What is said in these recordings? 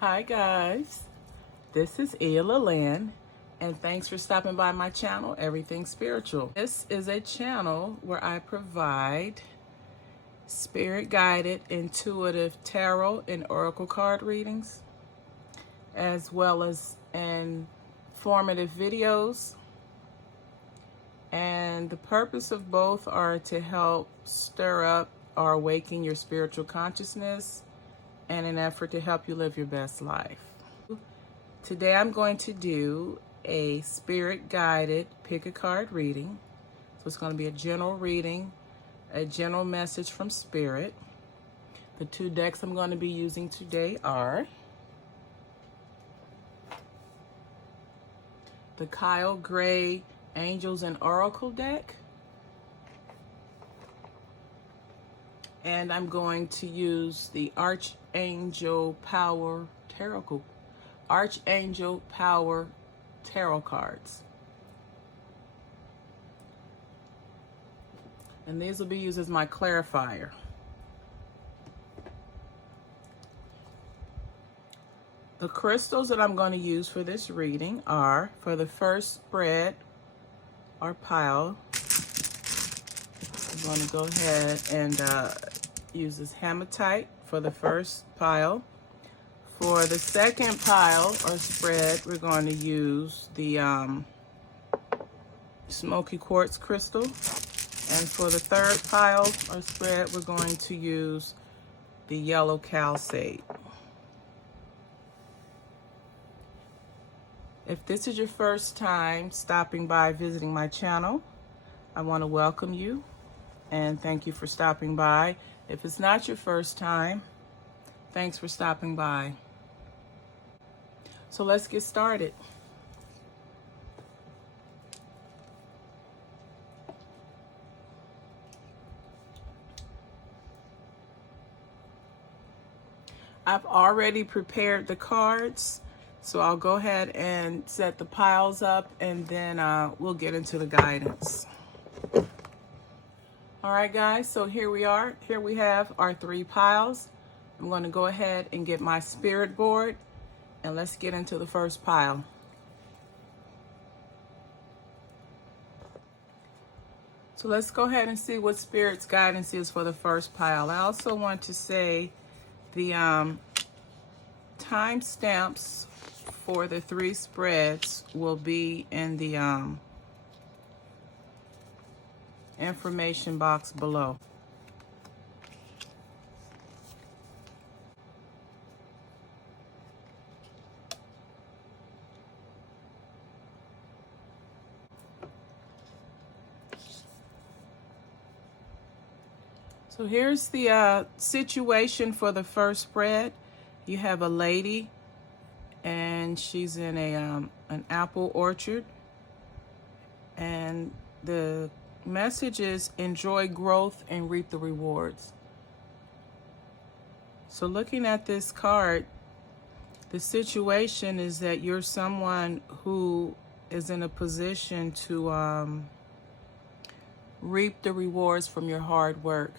Hi guys, this is Ella Lynn, and thanks for stopping by my channel, Everything Spiritual. This is a channel where I provide spirit-guided, intuitive tarot and oracle card readings, as well as informative videos. And the purpose of both are to help stir up or awaken your spiritual consciousness and an effort to help you live your best life. Today I'm going to do a spirit-guided pick a card reading. So it's going to be a general reading, a general message from spirit. The two decks I'm going to be using today are the Kyle Gray Angels and Oracle deck, and I'm going to use the Archangel Power Tarot cards. And these will be used as my clarifier. The crystals that I'm going to use for this reading are, for the first spread or pile, I'm going to go ahead and use this Hematite for the first pile. For the second pile or spread, we're going to use the Smokey Quartz crystal. And for the third pile or spread, we're going to use the yellow calcite. If this is your first time stopping by visiting my channel, I want to welcome you and thank you for stopping by. If it's not your first time, thanks for stopping by. So let's get started. I've already prepared the cards, so I'll go ahead and set the piles up, and then we'll get into the guidance. All right, guys, so here we are. Here we have our three piles. I'm going to go ahead and get my spirit board, and let's get into the first pile. So let's go ahead and see what Spirit's guidance is for the first pile. I also want to say the time stamps for the three spreads will be in the information box below. So here's the situation for the first spread. You have a lady, and she's in an apple orchard, and the message is enjoy growth and reap the rewards. So looking at this card, the situation is that you're someone who is in a position to reap the rewards from your hard work.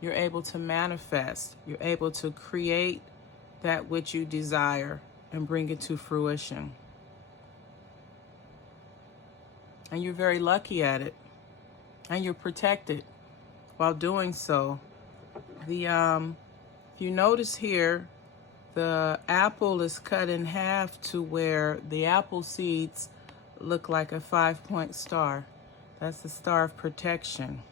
You're able to manifest. You're able to create that which you desire and bring it to fruition. And you're very lucky at it. And you're protected while doing so. If you notice here, the apple is cut in half to where the apple seeds look like a 5-point star. That's the star of protection.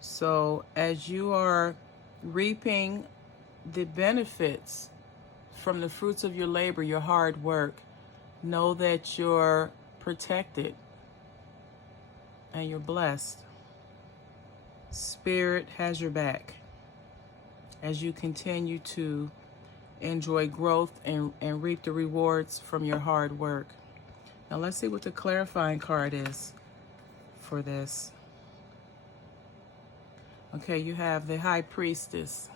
So as you are reaping the benefits from the fruits of your labor, your hard work, know that you're protected and you're blessed. Spirit has your back as you continue to enjoy growth and reap the rewards from your hard work. Now let's see what the clarifying card is for this. Okay, you have the High Priestess.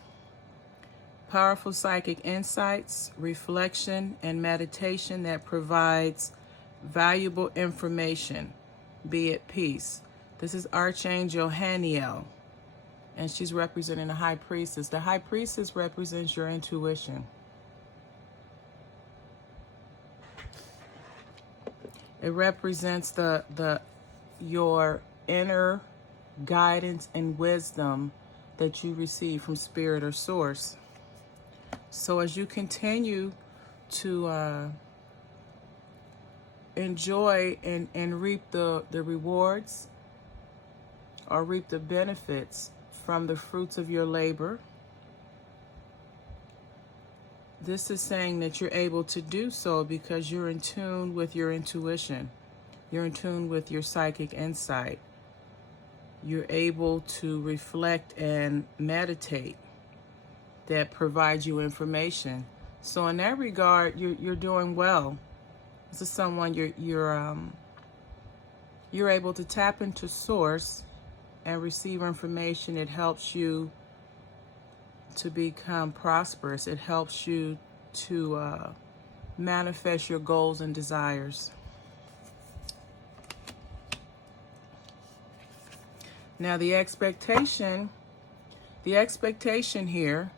Powerful psychic insights, reflection, and meditation that provides valuable information. Be at peace. This is Archangel Haniel, and she's representing the High Priestess. The High Priestess represents your intuition. It represents your inner guidance and wisdom that you receive from spirit or source. So as you continue to enjoy and reap the rewards or reap the benefits from the fruits of your labor, this is saying that you're able to do so because you're in tune with your intuition. You're in tune with your psychic insight. You're able to reflect and meditate that provides you information. So in that regard, you're doing well. This is someone you're able to tap into source and receive information. It helps you to become prosperous. It helps you to manifest your goals and desires. Now the expectation here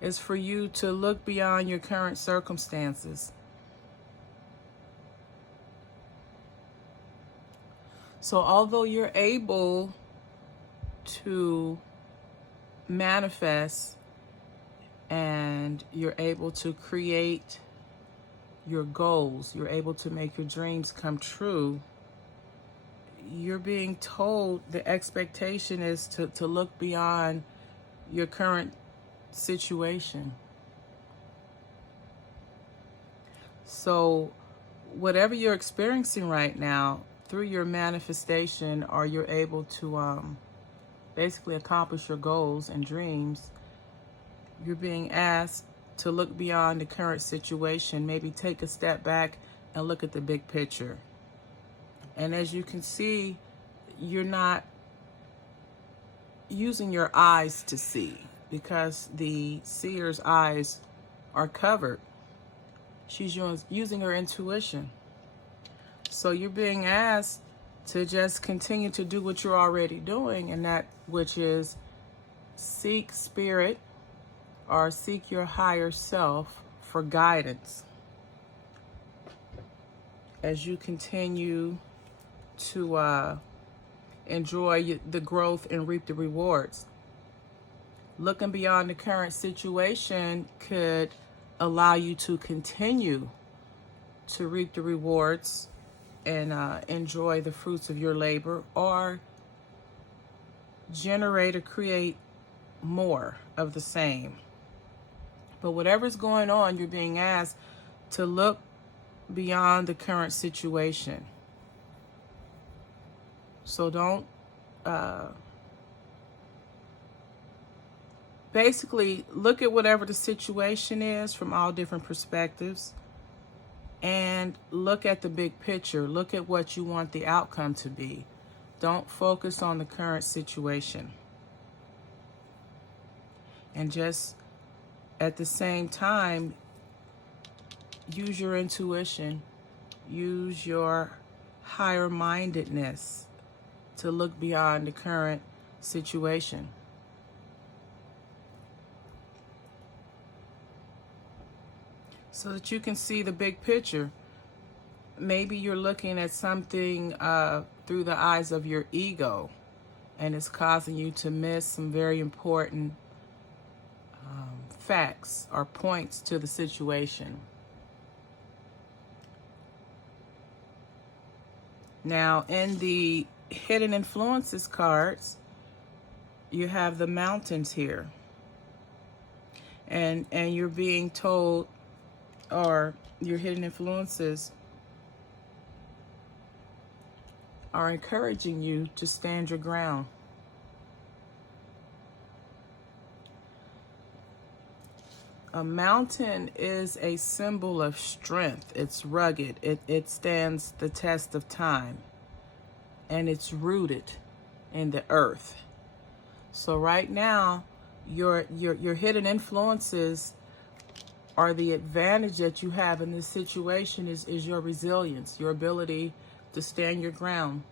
is for you to look beyond your current circumstances. So although you're able to manifest and you're able to create your goals, you're able to make your dreams come true, you're being told the expectation is to look beyond your current situation. So whatever you're experiencing right now, through your manifestation, or you're able to basically accomplish your goals and dreams, you're being asked to look beyond the current situation, maybe take a step back and look at the big picture. And as you can see, you're not using your eyes to see because the seer's eyes are covered. She's using her intuition. So you're being asked to just continue to do what you're already doing, and that which is seek spirit or seek your higher self for guidance as you continue to enjoy the growth and reap the rewards. Looking beyond the current situation could allow you to continue to reap the rewards and enjoy the fruits of your labor, or generate or create more of the same. But whatever's going on, you're being asked to look beyond the current situation. So don't basically look at whatever the situation is from all different perspectives, and look at the big picture. Look at what you want the outcome to be. Don't focus on the current situation. And just at the same time, use your intuition, use your higher mindedness to look beyond the current situation. So that you can see the big picture. Maybe you're looking at something through the eyes of your ego, and it's causing you to miss some very important facts or points to the situation. Now, in the Hidden Influences cards, you have the mountains here. And you're being told, or your hidden influences are encouraging you to stand your ground. A mountain is a symbol of strength. It's rugged. It stands the test of time. And it's rooted in the earth. So right now, your hidden influences, or the advantage that you have in this situation, is your resilience, your ability to stand your ground,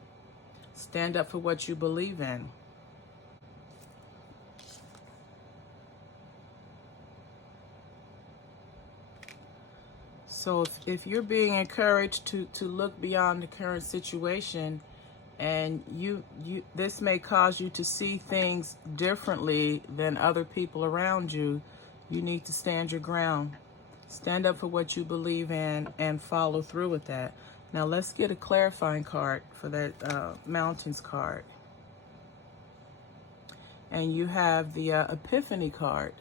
stand up for what you believe in. So if you're being encouraged to look beyond the current situation, and this may cause you to see things differently than other people around you, you need to stand your ground. Stand up for what you believe in and follow through with that. Now let's get a clarifying card for that Mountains card. And you have the Epiphany card.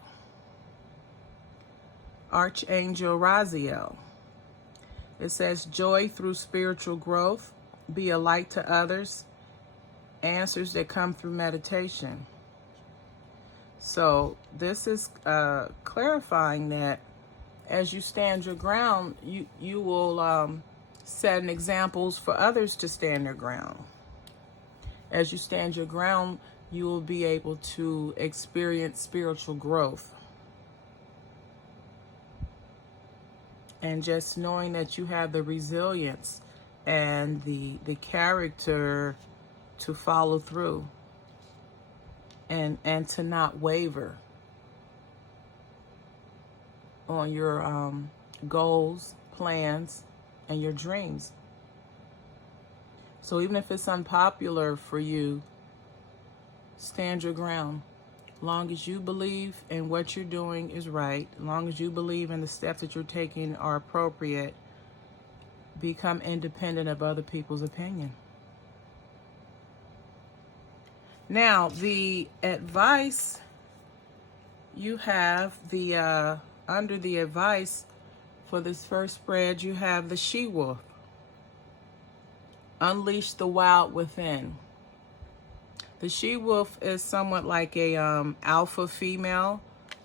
Archangel Raziel. It says, joy through spiritual growth, be a light to others, answers that come through meditation. So this is clarifying that as you stand your ground, you will set an examples for others to stand their ground. As you stand your ground, you will be able to experience spiritual growth. And just knowing that you have the resilience and the character to follow through and to not waver on your goals, plans, and your dreams. So even if it's unpopular for you, stand your ground. Long as you believe in what you're doing is right, as long as you believe in the steps that you're taking are appropriate, become independent of other people's opinion. Now, the advice you have, the under the advice for this first spread, you have the she-wolf. Unleash the wild within. The she-wolf is somewhat like a alpha female.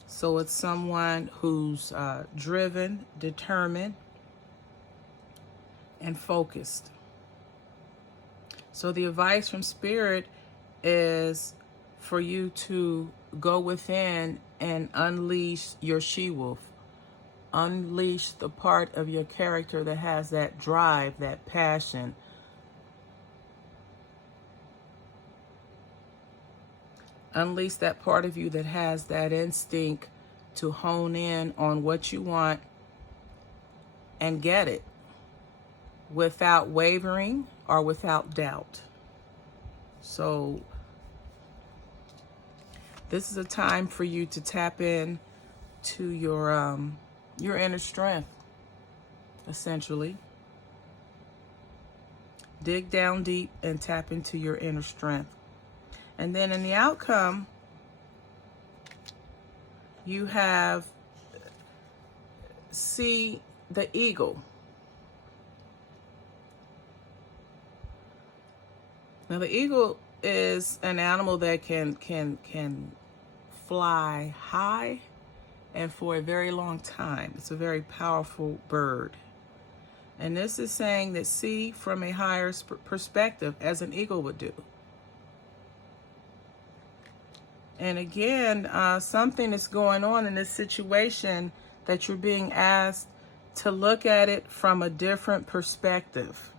So it's someone who's driven, determined, and focused. So the advice from Spirit is for you to go within and unleash your she-wolf. Unleash the part of your character that has that drive, that passion. Unleash that part of you that has that instinct to hone in on what you want and get it without wavering or without doubt. So this is a time for you to tap in to your inner strength, essentially. Dig down deep and tap into your inner strength. And then in the outcome, you have see the eagle. Now the eagle is an animal that can fly high and for a very long time. It's a very powerful bird. And this is saying that see from a higher perspective as an eagle would do. And again, something is going on in this situation that you're being asked to look at it from a different perspective.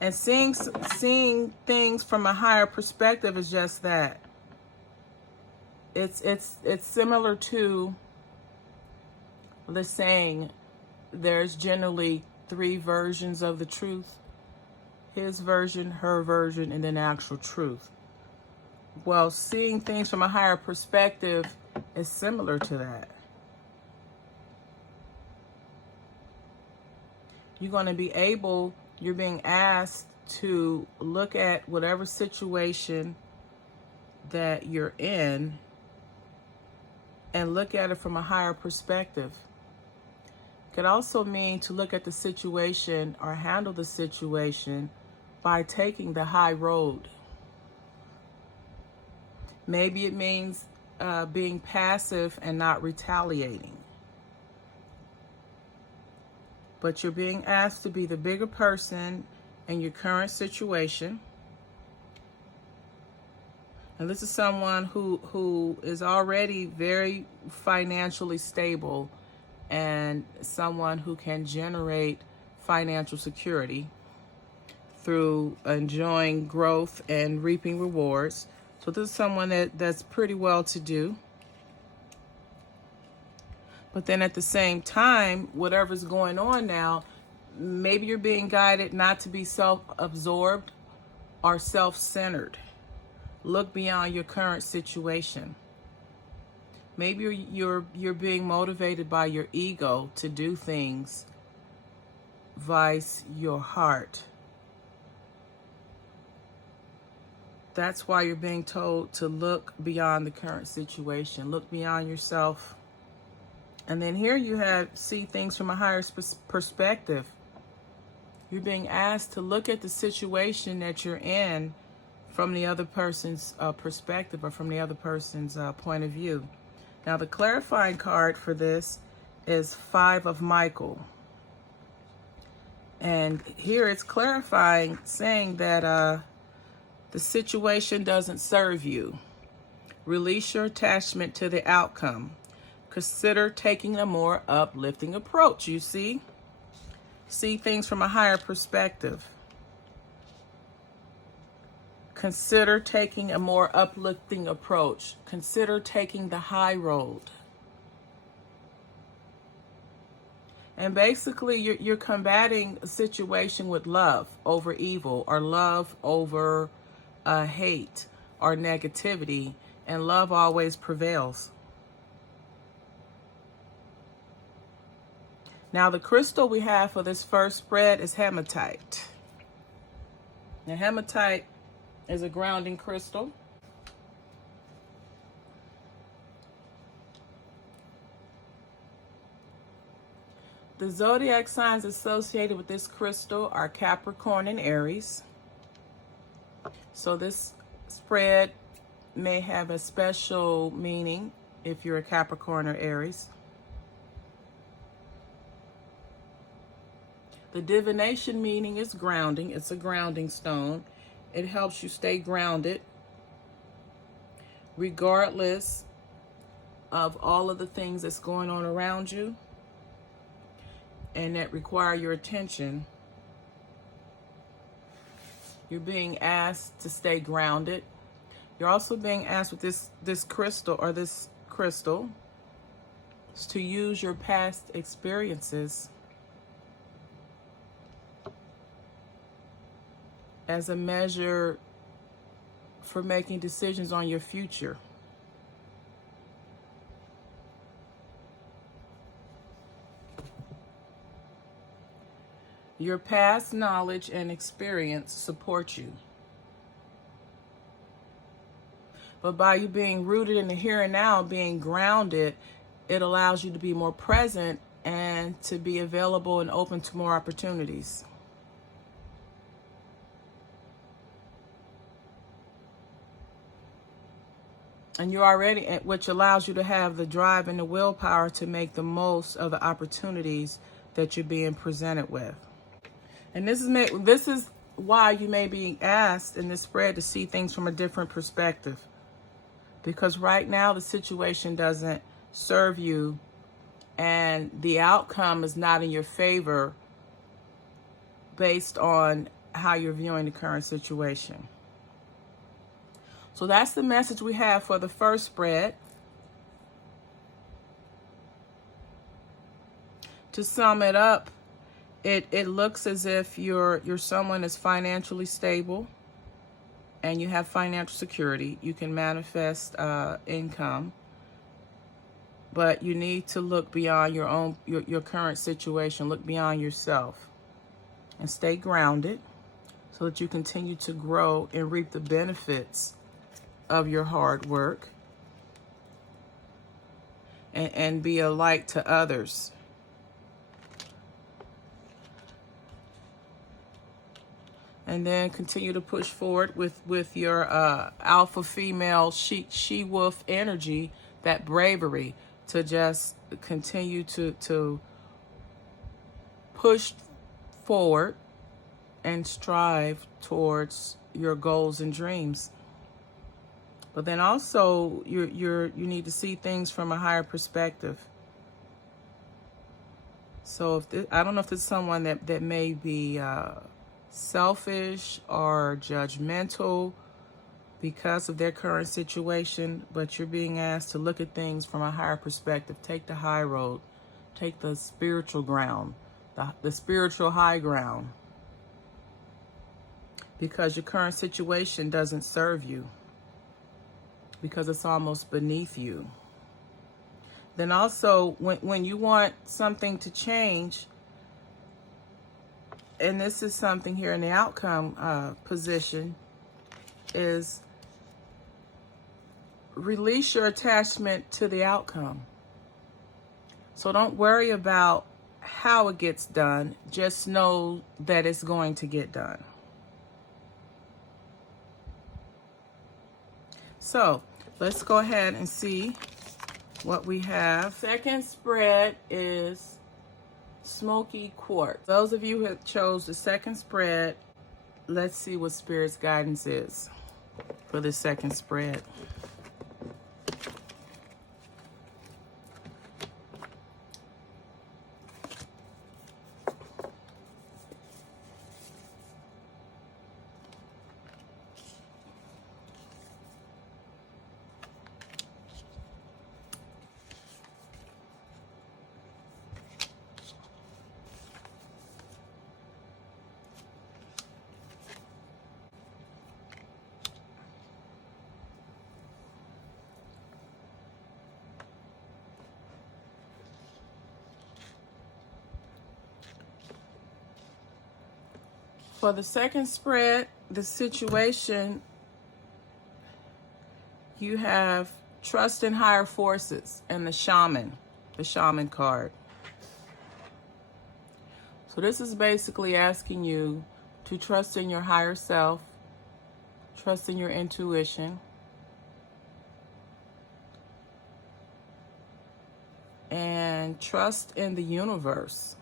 And seeing things from a higher perspective is just that. It's similar to the saying, there's generally 3 versions of the truth. His version, her version, and then actual truth. Well, seeing things from a higher perspective is similar to that. You're being asked to look at whatever situation that you're in and look at it from a higher perspective. It could also mean to look at the situation or handle the situation by taking the high road. Maybe it means being passive and not retaliating. But you're being asked to be the bigger person in your current situation. And this is someone who is already very financially stable and someone who can generate financial security through enjoying growth and reaping rewards. So this is someone that's pretty well to do. But then at the same time, whatever's going on now, maybe you're being guided not to be self-absorbed or self-centered. Look beyond your current situation. Maybe you're being motivated by your ego to do things vice your heart. That's why you're being told to look beyond the current situation. Look beyond yourself. And then here you have see things from a higher perspective. You're being asked to look at the situation that you're in from the other person's perspective, or from the other person's point of view. Now, the clarifying card for this is 5 of Michael. And here it's clarifying, saying that the situation doesn't serve you. Release your attachment to the outcome. Consider taking a more uplifting approach. You see things from a higher perspective. Consider taking a more uplifting approach. Consider taking the high road. And basically, you're combating a situation with love over evil, or love over hate or negativity, and love always prevails. Now, the crystal we have for this first spread is Hematite. Now, Hematite is a grounding crystal. The zodiac signs associated with this crystal are Capricorn and Aries. So this spread may have a special meaning if you're a Capricorn or Aries. The divination meaning is grounding. It's a grounding stone. It helps you stay grounded regardless of all of the things that's going on around you and that require your attention. You're being asked to stay grounded. You're also being asked with this crystal is to use your past experiences as a measure for making decisions on your future. Your past knowledge and experience support you. But by you being rooted in the here and now, being grounded, it allows you to be more present and to be available and open to more opportunities. And you're already, which allows you to have the drive and the willpower to make the most of the opportunities that you're being presented with. And this is why you may be asked in this spread to see things from a different perspective. Because right now the situation doesn't serve you and the outcome is not in your favor based on how you're viewing the current situation. So that's the message we have for the first spread. To sum it up, it looks as if you're someone that's financially stable and you have financial security. You can manifest income, but you need to look beyond your current situation. Look beyond yourself and stay grounded so that you continue to grow and reap the benefits of your hard work and be a light to others. And then continue to push forward with your alpha female she wolf energy, that bravery to just continue to push forward and strive towards your goals and dreams. But then also you need to see things from a higher perspective. So I don't know if there's someone that may be selfish or judgmental because of their current situation, but you're being asked to look at things from a higher perspective. Take the high road. Take the spiritual ground, the spiritual high ground, because your current situation doesn't serve you, because it's almost beneath you. Then also, when you want something to change, and this is something here in the outcome position, is release your attachment to the outcome. So don't worry about how it gets done. Just know that it's going to get done. So let's go ahead and see what we have. Second spread is Smokey Quartz. Those of you who have chose the second spread, let's see what Spirit's guidance is for the second spread. For the second spread, the situation, you have trust in higher forces and the shaman card. So this is basically asking you to trust in your higher self, trust in your intuition, and trust in the universe.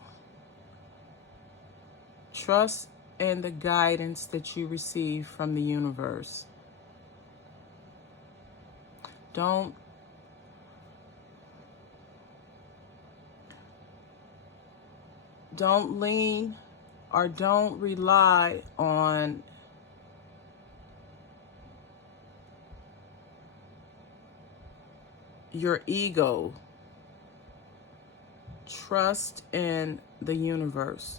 Trust in the guidance that you receive from the universe. Don't lean or don't rely on your ego. Trust in the universe.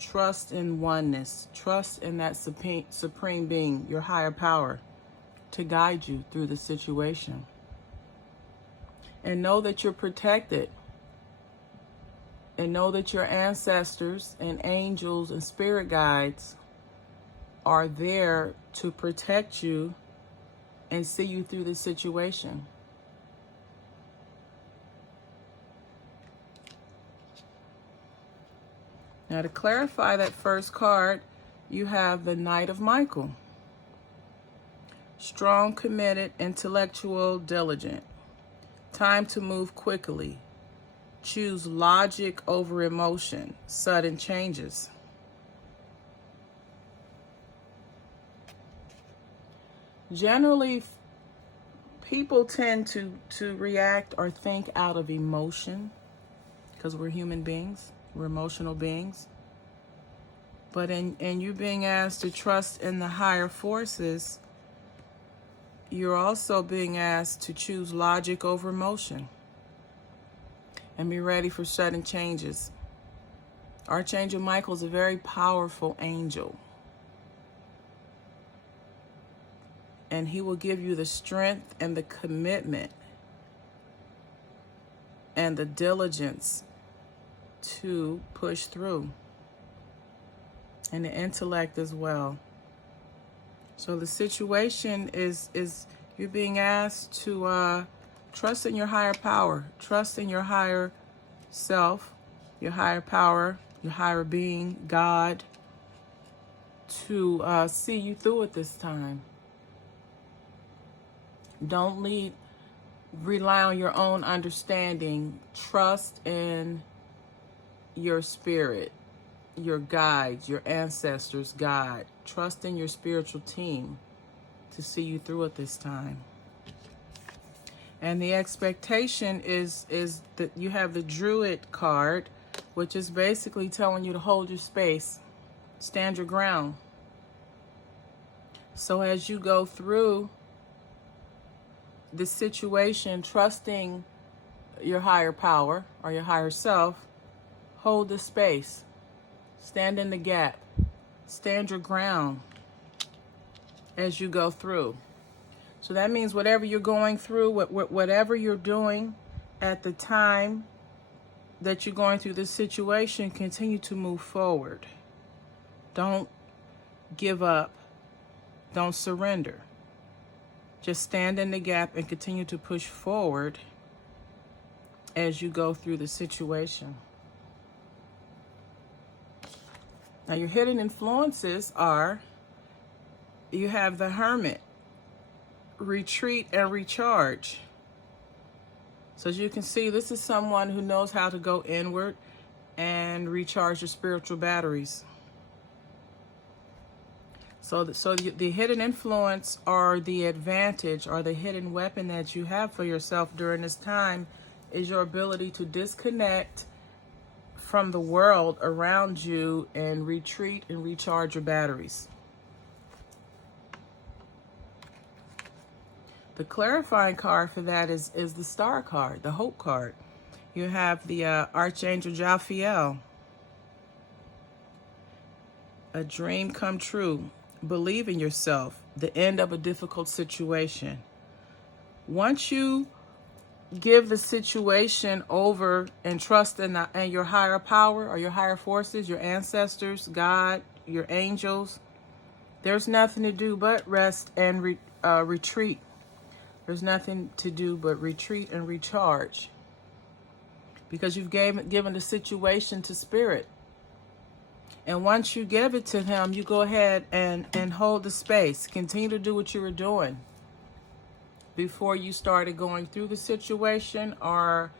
Trust in oneness. Trust in that supreme being, your higher power, to guide you through the situation. And know that you're protected. And know that your ancestors and angels and spirit guides are there to protect you and see you through the situation. Now, to clarify that first card, you have the Knight of Michael. Strong, committed, intellectual, diligent. Time to move quickly. Choose logic over emotion. Sudden changes. Generally, people tend to react or think out of emotion because we're human beings. We're emotional beings. But in you being asked to trust in the higher forces, you're also being asked to choose logic over emotion and be ready for sudden changes. Archangel Michael is a very powerful angel. And he will give you the strength and the commitment and the diligence to push through, and the intellect as well. So the situation is you're being asked to trust in your higher power, trust in your higher self, your higher power, your higher being, God, to see you through it this time. Don't rely on your own understanding. Trust in your spirit, your guides, your ancestors' guide. Trust in your spiritual team to see you through it this time. And the expectation is that you have the Druid card, which is basically telling you to hold your space, stand your ground. So as you go through the situation, trusting your higher power or your higher self, hold the space, stand in the gap, stand your ground as you go through. So that means whatever you're going through, whatever you're doing at the time that you're going through this situation, continue to move forward. Don't give up. Don't surrender. Just stand in the gap and continue to push forward as you go through the situation. Now, your hidden influences are, you have the Hermit, retreat and recharge. So as you can see, this is someone who knows how to go inward and recharge your spiritual batteries. So the hidden influence or the advantage or the hidden weapon that you have for yourself during this time is your ability to disconnect from the world around you and retreat and recharge your batteries. The clarifying card for that is the Star card, the Hope card. You have the Archangel Jophiel. A dream come true. Believe in yourself. The end of a difficult situation. Once you give the situation over and trust in your higher power or your higher forces, your ancestors, God, your angels, there's nothing to do but rest and retreat. There's nothing to do but retreat and recharge, because you've given the situation to Spirit. And once you give it to him, you go ahead and hold the space. Continue to do what you were doing before you started going through the situation, or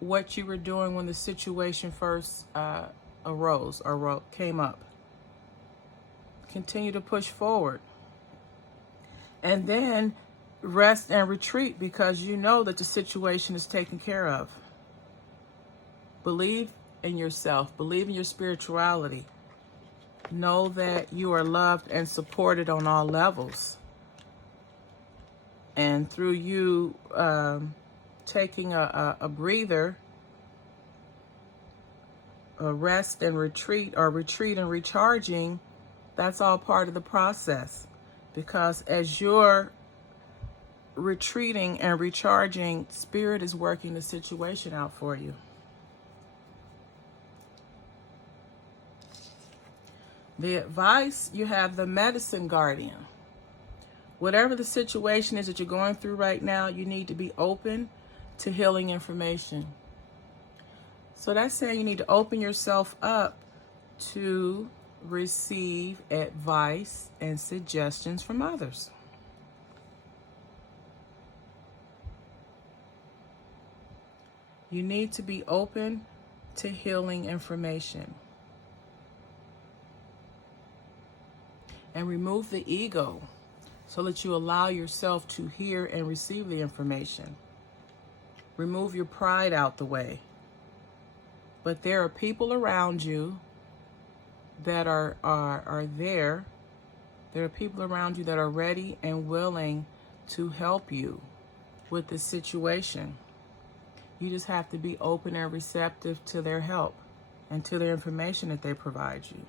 what you were doing when the situation first arose or came up. Continue to push forward. And then rest and retreat, because you know that the situation is taken care of. Believe in yourself. Believe in your spirituality. Know that you are loved and supported on all levels. And through you taking a breather, a rest and retreat, or retreat and recharging, that's all part of the process. Because as you're retreating and recharging, Spirit is working the situation out for you. The advice, you have the Medicine Guardian. Whatever the situation is that you're going through right now, you need to be open to healing information. So that's saying you need to open yourself up to receive advice and suggestions from others. You need to be open to healing information. And remove the ego so that you allow yourself to hear and receive the information. Remove your pride out the way. But there are people around you that are there. There are people around you that are ready and willing to help you with this situation. You just have to be open and receptive to their help and to their information that they provide you.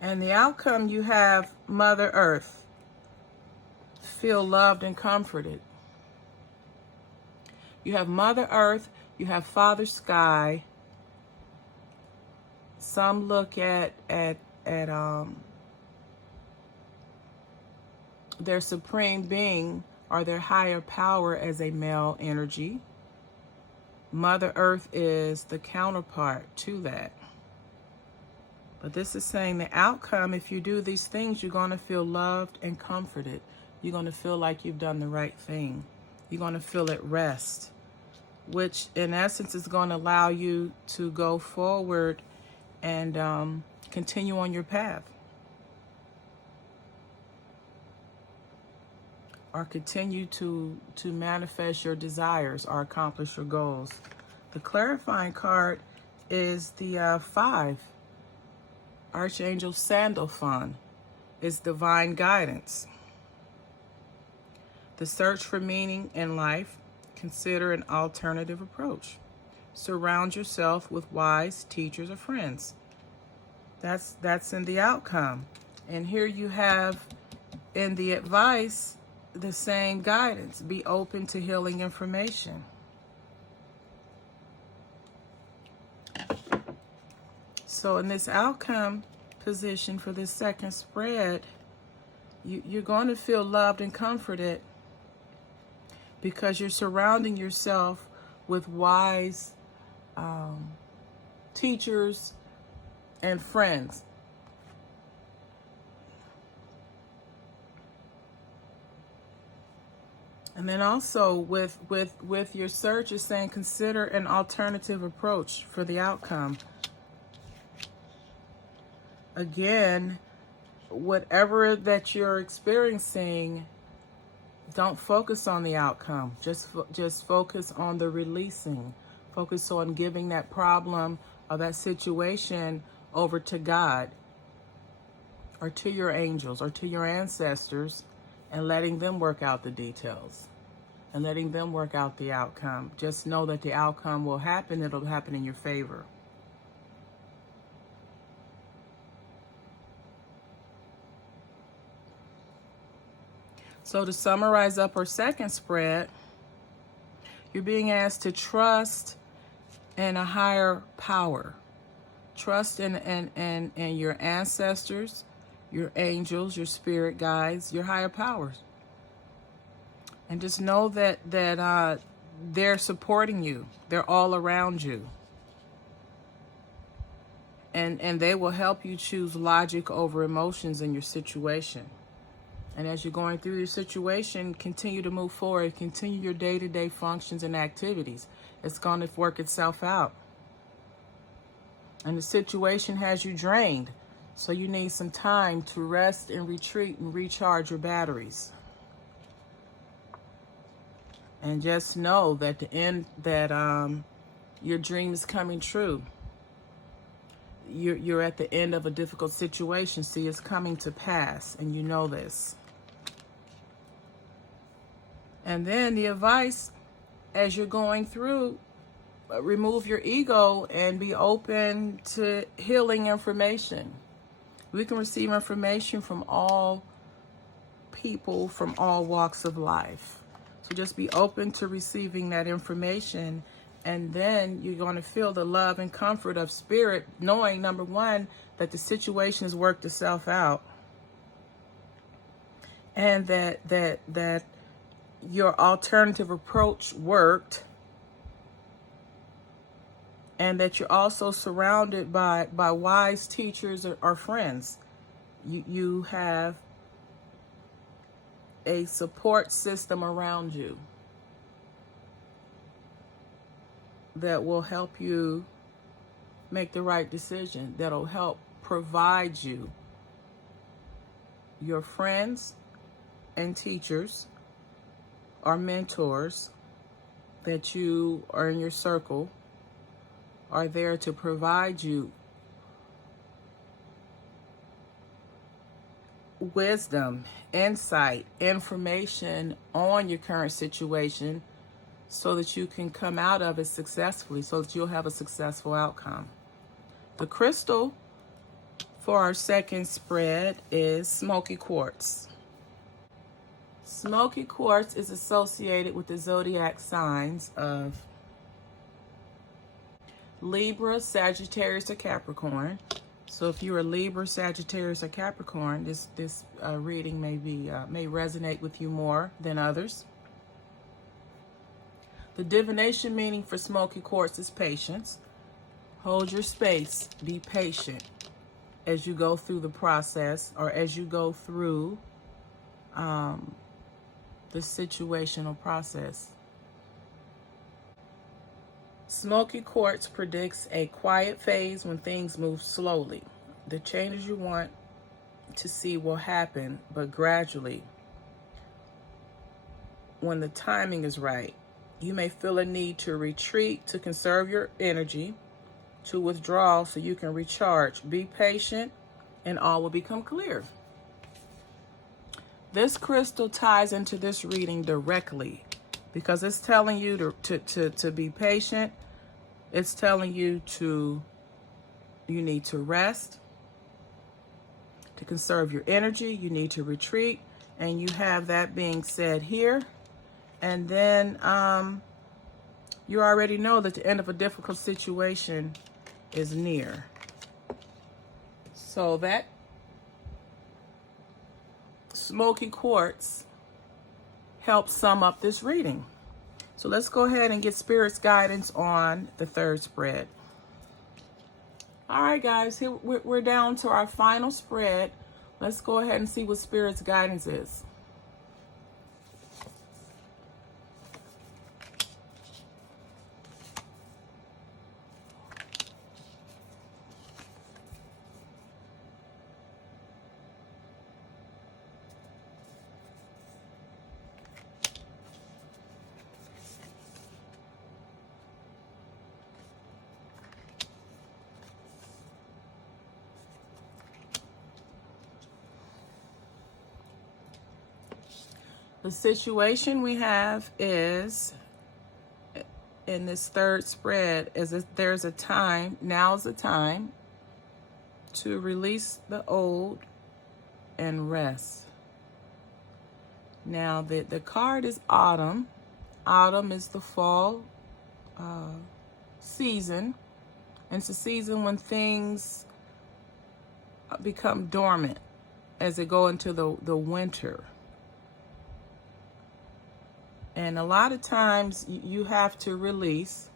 And the outcome, you have Mother Earth. Feel loved and comforted. You have Mother Earth, you have Father Sky. Some look at their supreme being or their higher power as a male energy. Mother Earth is the counterpart to that. But this is saying the outcome, if you do these things, you're going to feel loved and comforted. You're going to feel like you've done the right thing. You're going to feel at rest, which in essence is going to allow you to go forward and continue on your path. Or continue to manifest your desires or accomplish your goals. The clarifying card is the 5. Archangel Sandalphon is divine guidance. The search for meaning in life, consider an alternative approach. Surround yourself with wise teachers or friends. That's in the outcome. And here you have in the advice the same guidance. Be open to healing information. So in this outcome position for this second spread, you're going to feel loved and comforted because you're surrounding yourself with wise teachers and friends. And then also with your search is saying consider an alternative approach for the outcome. Again, whatever that you're experiencing, don't focus on the outcome. Just focus on the releasing. Focus on giving that problem or that situation over to God or to your angels or to your ancestors and letting them work out the details and letting them work out the outcome. Just know that the outcome will happen. It'll happen in your favor. So to summarize up our second spread, you're being asked to trust in a higher power. Trust in your ancestors, your angels, your spirit guides, your higher powers. And just know that they're supporting you. They're all around you. And they will help you choose logic over emotions in your situation. And as you're going through your situation, continue to move forward. Continue your day-to-day functions and activities. It's going to work itself out. And the situation has you drained. So you need some time to rest and retreat and recharge your batteries. And just know that your dream is coming true. You're at the end of a difficult situation. See, it's coming to pass. And you know this. And then the advice, as you're going through, remove your ego and be open to healing information. We can receive information from all people, from all walks of life. So just be open to receiving that information. And then you're going to feel the love and comfort of spirit, knowing, number one, that the situation has worked itself out. And that your alternative approach worked, and that you're also surrounded by wise teachers or friends. You have a support system around you that will help you make the right decision, that'll help provide you. Your friends and teachers or mentors that you are in your circle are there to provide you wisdom, insight, information on your current situation so that you can come out of it successfully, so that you'll have a successful outcome. The crystal for our second spread is Smokey Quartz. Smokey Quartz is associated with the zodiac signs of Libra, Sagittarius, or Capricorn. So if you're a Libra, Sagittarius, or Capricorn, this reading may resonate with you more than others. The divination meaning for Smokey Quartz is patience. Hold your space. Be patient as you go through the process, or as you go through the situational process. Smokey Quartz predicts a quiet phase when things move slowly. The changes you want to see will happen, but gradually, when the timing is right. You may feel a need to retreat to conserve your energy. to withdraw so you can recharge. Be patient and all will become clear. This crystal ties into this reading directly because it's telling you to be patient. It's telling you you need to rest, to conserve your energy. You need to retreat. And you have that being said here. And then you already know that the end of a difficult situation is near. So that Smokey Quartz helps sum up this reading. So let's go ahead and get Spirit's guidance on the third spread. All right, guys, here we're down to our final spread. Let's go ahead and see what Spirit's guidance is. The situation we have is, in this third spread, is that there's a time, now's the time, to release the old and rest. Now, the card is autumn. Autumn is the fall season. And it's a season when things become dormant as they go into the winter. And a lot of times you have to release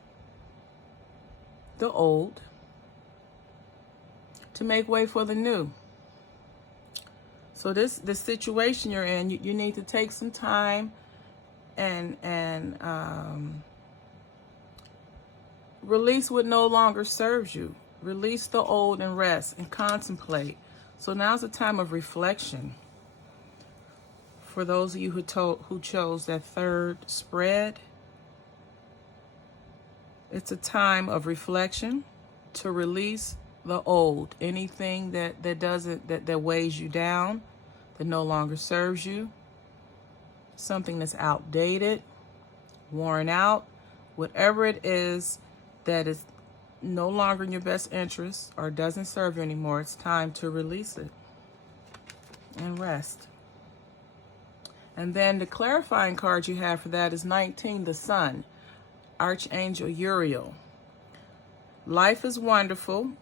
the old to make way for the new. So the situation you're in, you need to take some time and release what no longer serves you. Release the old and rest and contemplate. So now's a time of reflection. For those of you who chose that third spread, it's a time of reflection to release the old, anything that weighs you down, that no longer serves you, something that's outdated, worn out, whatever it is that is no longer in your best interest or doesn't serve you anymore. It's time to release it and rest. And then the clarifying card you have for that is 19, the Sun, Archangel Uriel. Life is wonderful.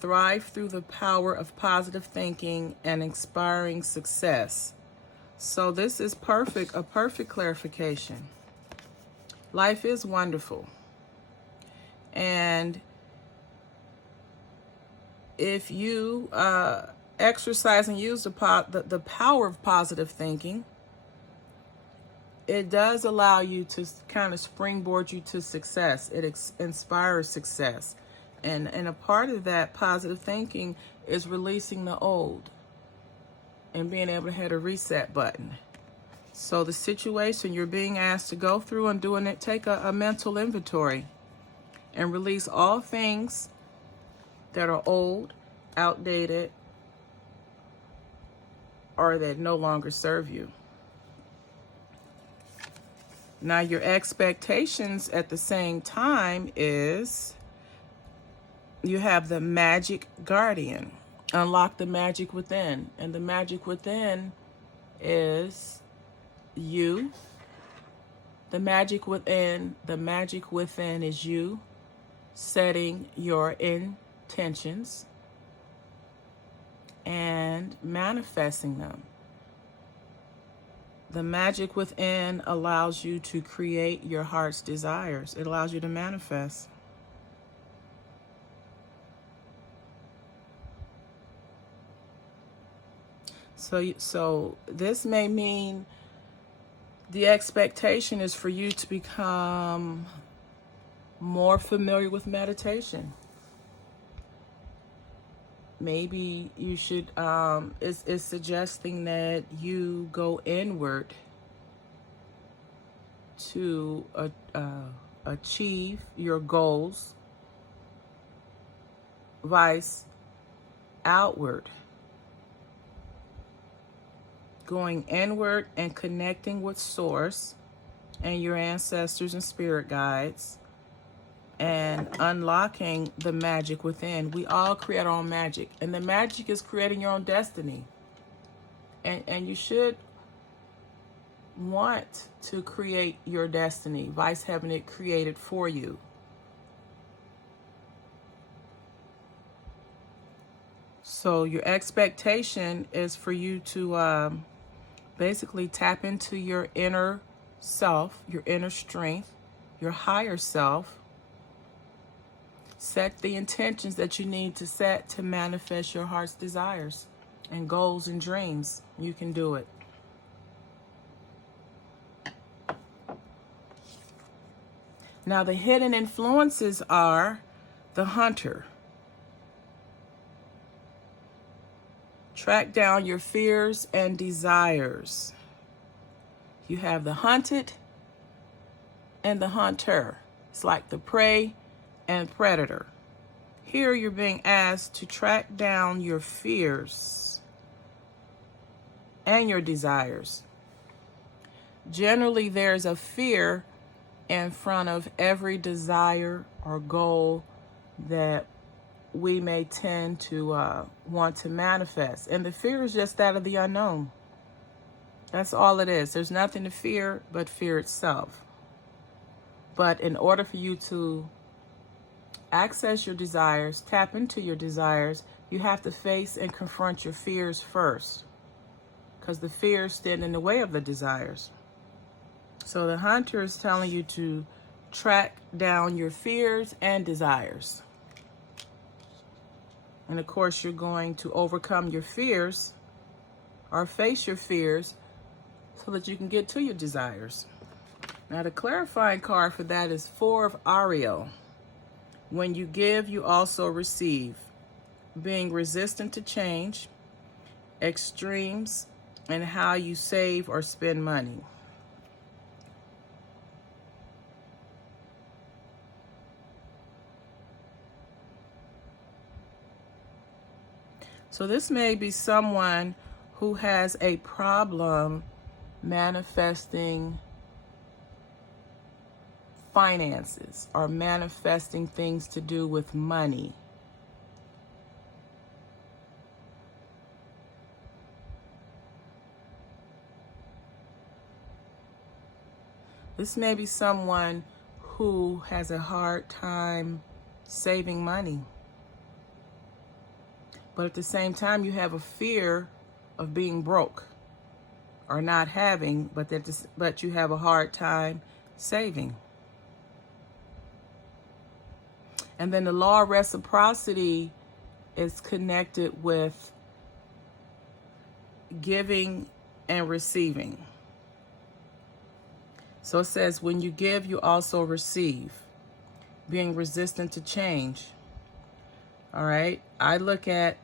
Thrive through the power of positive thinking and inspiring success. So this is a perfect clarification. Life is wonderful. And if you exercise and use the power of positive thinking, it does allow you to kind of springboard you to success. It inspires success. And a part of that positive thinking is releasing the old and being able to hit a reset button. So the situation you're being asked to go through and doing it, take a mental inventory and release all things that are old, outdated, or that no longer serve you. Now, your expectations at the same time is you have the magic guardian. Unlock the magic within. And the magic within is you. The magic within is you setting your intentions and manifesting them. The magic within allows you to create your heart's desires. It allows you to manifest. So this may mean the expectation is for you to become more familiar with meditation. Maybe you should, it's suggesting that you go inward to achieve your goals vice outward, going inward and connecting with source and your ancestors and spirit guides, and unlocking the magic within. We all create our own magic, and the magic is creating your own destiny. And you should want to create your destiny, vice having it created for you. So your expectation is for you to basically tap into your inner self, your inner strength, your higher self. Set the intentions that you need to set to manifest your heart's desires and goals and dreams. You can do it. Now, the hidden influences are the hunter. Track down your fears and desires. You have the hunted and the hunter. It's like the prey and predator. Here you're being asked to track down your fears and your desires. Generally, there's a fear in front of every desire or goal that we may tend to want to manifest. And the fear is just that of the unknown. That's all it is. There's nothing to fear but fear itself. But in order for you to access your desires, tap into your desires, you have to face and confront your fears first, because the fears stand in the way of the desires. So the hunter is telling you to track down your fears and desires. And of course, you're going to overcome your fears or face your fears so that you can get to your desires. Now, the clarifying card for that is 4 of Ariel. When you give, you also receive. Being resistant to change, extremes, and how you save or spend money. So this may be someone who has a problem manifesting finances or manifesting things to do with money. This may be someone who has a hard time saving money. But at the same time, you have a fear of being broke or not having, but you have a hard time saving. And then the law of reciprocity is connected with giving and receiving. So it says, when you give, you also receive. Being resistant to change. All right. I look at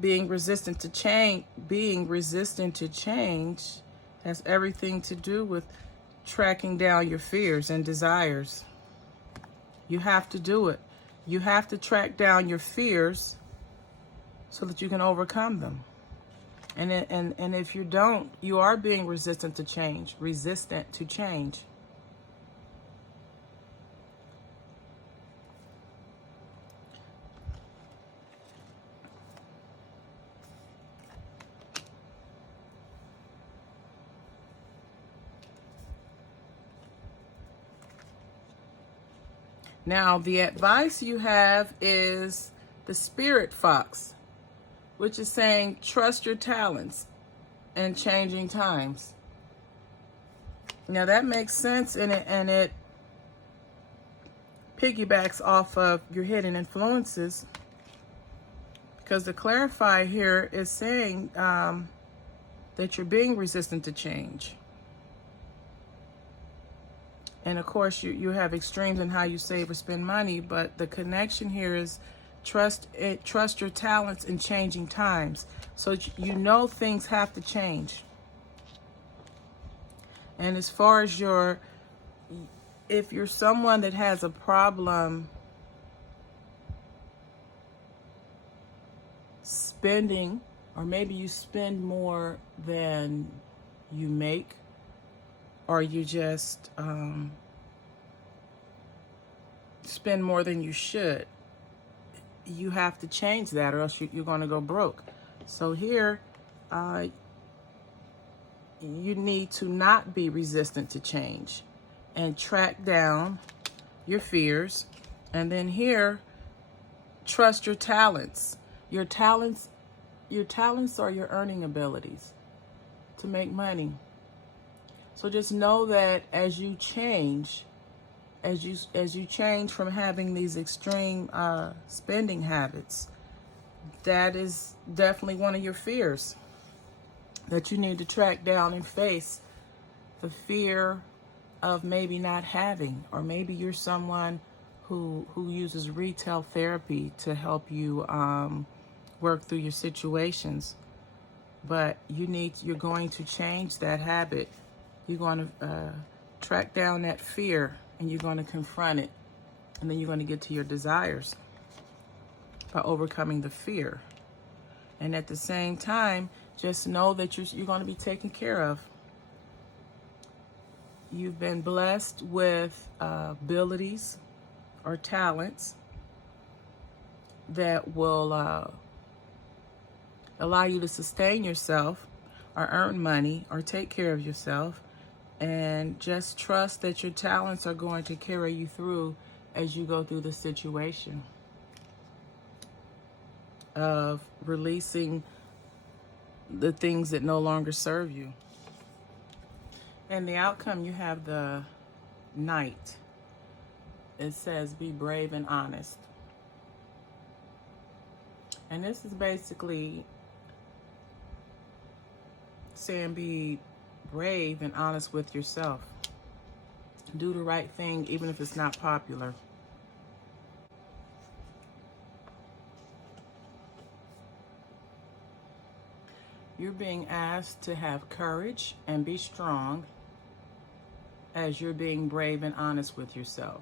being resistant to change. Being resistant to change has everything to do with tracking down your fears and desires. You have to do it. You have to track down your fears so that you can overcome them. And if you don't, you are being resistant to change. Resistant to change. Now, the advice you have is the spirit fox, which is saying trust your talents in changing times. Now, that makes sense, and it piggybacks off of your hidden influences, because the clarify here is saying that you're being resistant to change. And of course, you have extremes in how you save or spend money, but the connection here is trust your talents in changing times. So you know things have to change. And as far as if you're someone that has a problem spending, or maybe you spend more than you make, or you just spend more than you should. You have to change that, or else you're going to go broke. So here, you need to not be resistant to change and track down your fears. And then here, trust your talents. Your talents are your earning abilities to make money. So just know that as you change, as you change from having these extreme spending habits, that is definitely one of your fears that you need to track down and face. The fear of maybe not having, or maybe you're someone who uses retail therapy to help you work through your situations. But you're going to change that habit. You're going to track down that fear, and you're going to confront it, and then you're going to get to your desires by overcoming the fear. And at the same time, just know that you're going to be taken care of. You've been blessed with abilities or talents that will allow you to sustain yourself, or earn money, or take care of yourself. And just trust that your talents are going to carry you through as you go through the situation of releasing the things that no longer serve you. And the outcome, you have the Knight. It says, be brave and honest. And this is basically saying be brave and honest with yourself. Do the right thing, even if it's not popular. You're being asked to have courage and be strong as you're being brave and honest with yourself.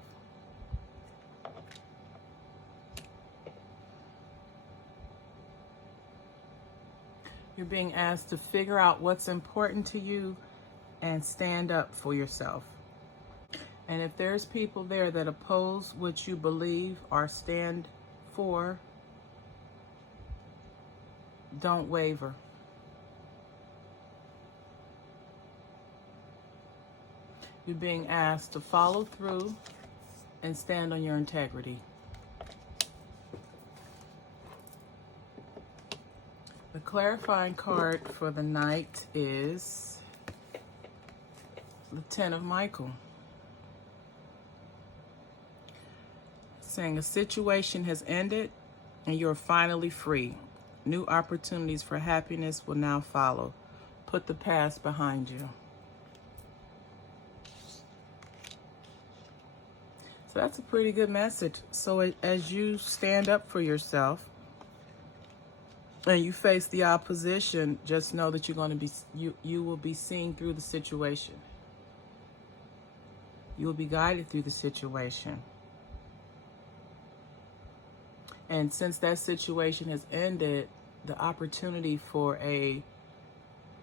You're being asked to figure out what's important to you and stand up for yourself. And if there's people there that oppose what you believe or stand for, don't waver. You're being asked to follow through and stand on your integrity. The clarifying card for the Knight is the Ten of Michael. Saying a situation has ended and you're finally free. New opportunities for happiness will now follow. Put the past behind you. So that's a pretty good message. So as you stand up for yourself and you face the opposition, just know that you're going to be you will be seen through the situation. You will be guided through the situation. And since that situation has ended, the opportunity for a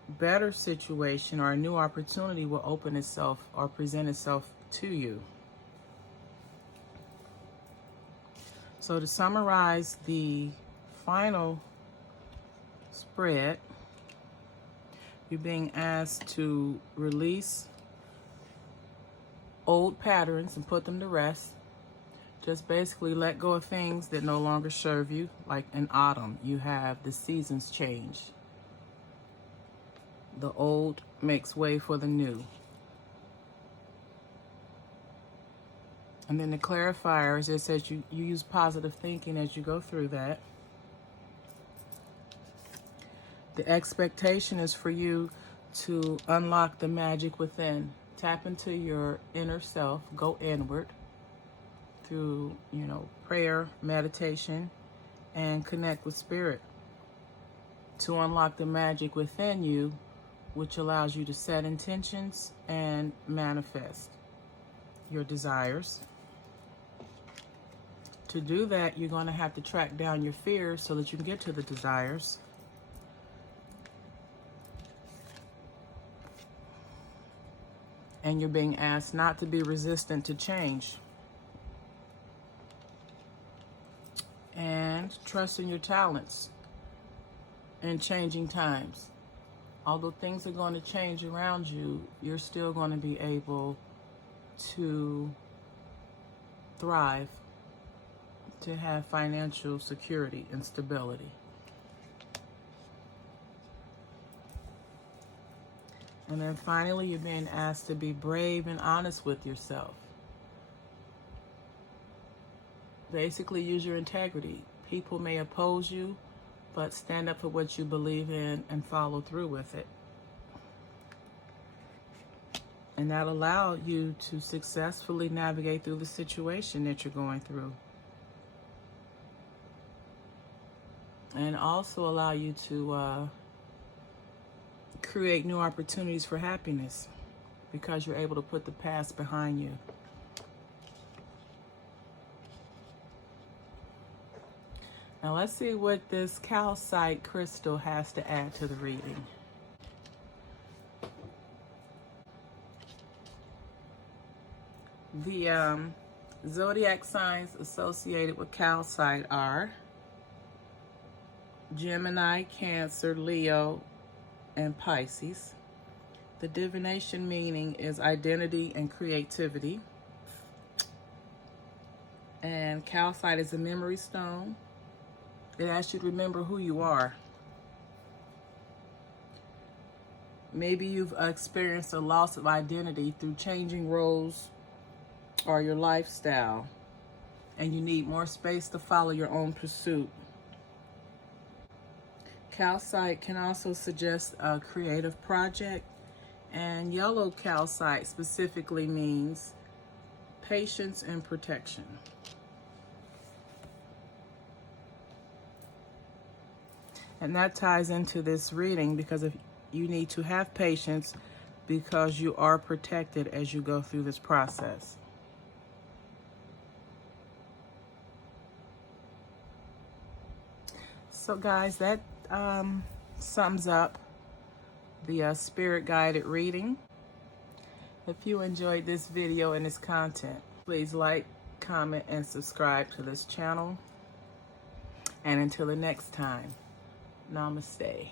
better situation or a new opportunity will open itself or present itself to you. So to summarize the final spread, you're being asked to release old patterns and put them to rest. Just basically let go of things that no longer serve you. Like in autumn, you have the seasons change. The old makes way for the new. And then the clarifier is it says you use positive thinking as you go through that. The expectation is for you to unlock the magic within. Tap into your inner self. Go inward through, prayer, meditation, and connect with spirit to unlock the magic within you, which allows you to set intentions and manifest your desires. To do that, you're going to have to track down your fears so that you can get to the desires. And you're being asked not to be resistant to change. And trust in your talents in changing times. Although things are going to change around you, you're still going to be able to thrive, to have financial security and stability. And then finally, you're being asked to be brave and honest with yourself. Basically, use your integrity. People may oppose you, but stand up for what you believe in and follow through with it. And that'll allow you to successfully navigate through the situation that you're going through. And also allow you to create new opportunities for happiness because you're able to put the past behind you. Now let's see what this calcite crystal has to add to the reading. The zodiac signs associated with calcite are Gemini, Cancer, Leo, and Pisces. The divination meaning is identity and creativity. And calcite is a memory stone. It asks you to remember who you are. Maybe you've experienced a loss of identity through changing roles or your lifestyle, and you need more space to follow your own pursuit. Calcite can also suggest a creative project, and yellow calcite specifically means patience and protection. And that ties into this reading because if you need to have patience because you are protected as you go through this process. So guys, that sums up the spirit guided reading. If you enjoyed this video and its content, please like, comment, and subscribe to this channel. And until the next time, namaste.